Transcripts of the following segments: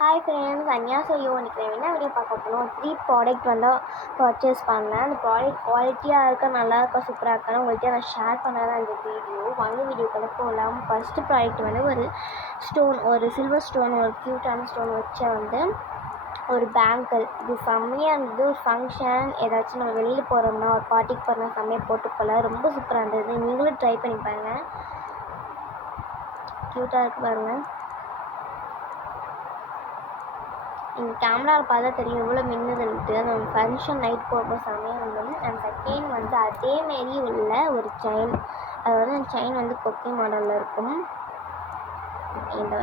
Hi friends, அன்யாசையோ. இன்றைக்கி நான் என்ன வீடியோ பார்க்க போகிறோம், 3 ப்ராடக்ட் வந்து பர்ச்சேஸ் பண்ணேன். அந்த ப்ராடக்ட் குவாலிட்டியாக இருக்கா, நல்லா இருக்கா, சூப்பராக இருக்கான்னு உங்கள்கிட்ட நான் ஷேர் பண்ணதான் இந்த வீடியோ. வாங்க வீடியோக்குள்ள போகலாம். ஃபஸ்ட்டு ப்ராடக்ட் வந்து ஒரு ஸ்டோன், ஒரு சில்வர் ஸ்டோன், ஒரு க்யூட்டான ஸ்டோன் வச்ச வந்து ஒரு பேங்கிள். இது செம்மையாக இருந்தது. ஒரு ஃபங்க்ஷன் ஏதாச்சும் நம்ம வெளியில் போகிறோம்னா, ஒரு பார்ட்டிக்கு போகிறோம்னா செம்மையாக போட்டு போகலாம். ரொம்ப சூப்பராக இருந்தது. நீங்களும் ட்ரை பண்ணி பாருங்கள். க்யூட்டாக இருக்குது பாருங்கள். நீங்கள் கேமராவில் பார்த்தா தெரியும் எவ்வளோ மின்னுதுன்ட்டு. அந்த ஃபங்க்ஷன் நைட் போகும்போது செம்மையாக இருந்தது. அண்ட் செகண்ட் வந்து அதேமாரி உள்ள ஒரு செயின். அது வந்து அந்த செயின் வந்து கொக்கி மாடலில் இருக்கும். இந்த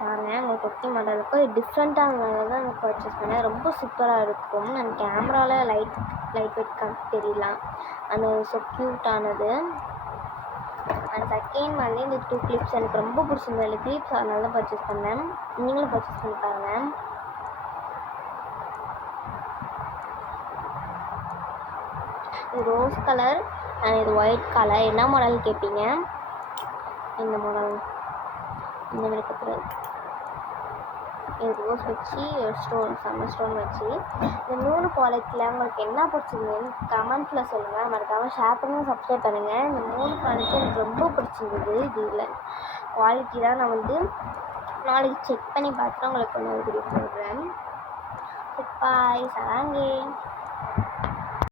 பாருங்க, உங்களுக்கு கொக்கி மாடல் இருக்கும். டிஃப்ரெண்ட்டாக தான் நான் பர்ச்சேஸ் பண்ணேன். ரொம்ப சூப்பராக இருக்கும். நான் கேமராவில் லைட் வெயிட் தெரியலாம். அந்த ஸோ க்யூட்டானது. அண்ட் செகண்ட் வந்து இந்த 2 கிளிப்ஸ் எனக்கு ரொம்ப பிடிச்சிருந்தது. இந்த கிளிப்ஸ் அதனால தான் பர்ச்சேஸ் பண்ணேன். நீங்களும் பர்ச்சேஸ் பண்ணி பாருங்கள். இது ரோஸ் கலர் அண்ட் இது ஒயிட் கலர். என்ன மாடல் கேட்பீங்க? இந்த மாடல் இந்த மாதிரி கத்துறது. இது ரோஸ் வச்சு ஸ்டோன், செம்ம ஸ்டோன் வச்சு. இந்த 3 ப்ராடக்ட்டில் உங்களுக்கு என்ன பிடிச்சிருந்ததுன்னு கமெண்ட்ஸில் சொல்லுங்கள். மறக்காமல் ஷேர் பண்ணி சப்ஸ்கிரைப் பண்ணுங்கள். இந்த 3 ப்ராடக்ட்டும் எனக்கு ரொம்ப பிடிச்சிருந்தது. இது இல்லை குவாலிட்டி தான். நான் வந்து நாளைக்கு செக் பண்ணி பார்த்துட்டு உங்களுக்கு ஒரு வீடியோ போடுறேன். பாய், சராங்கே.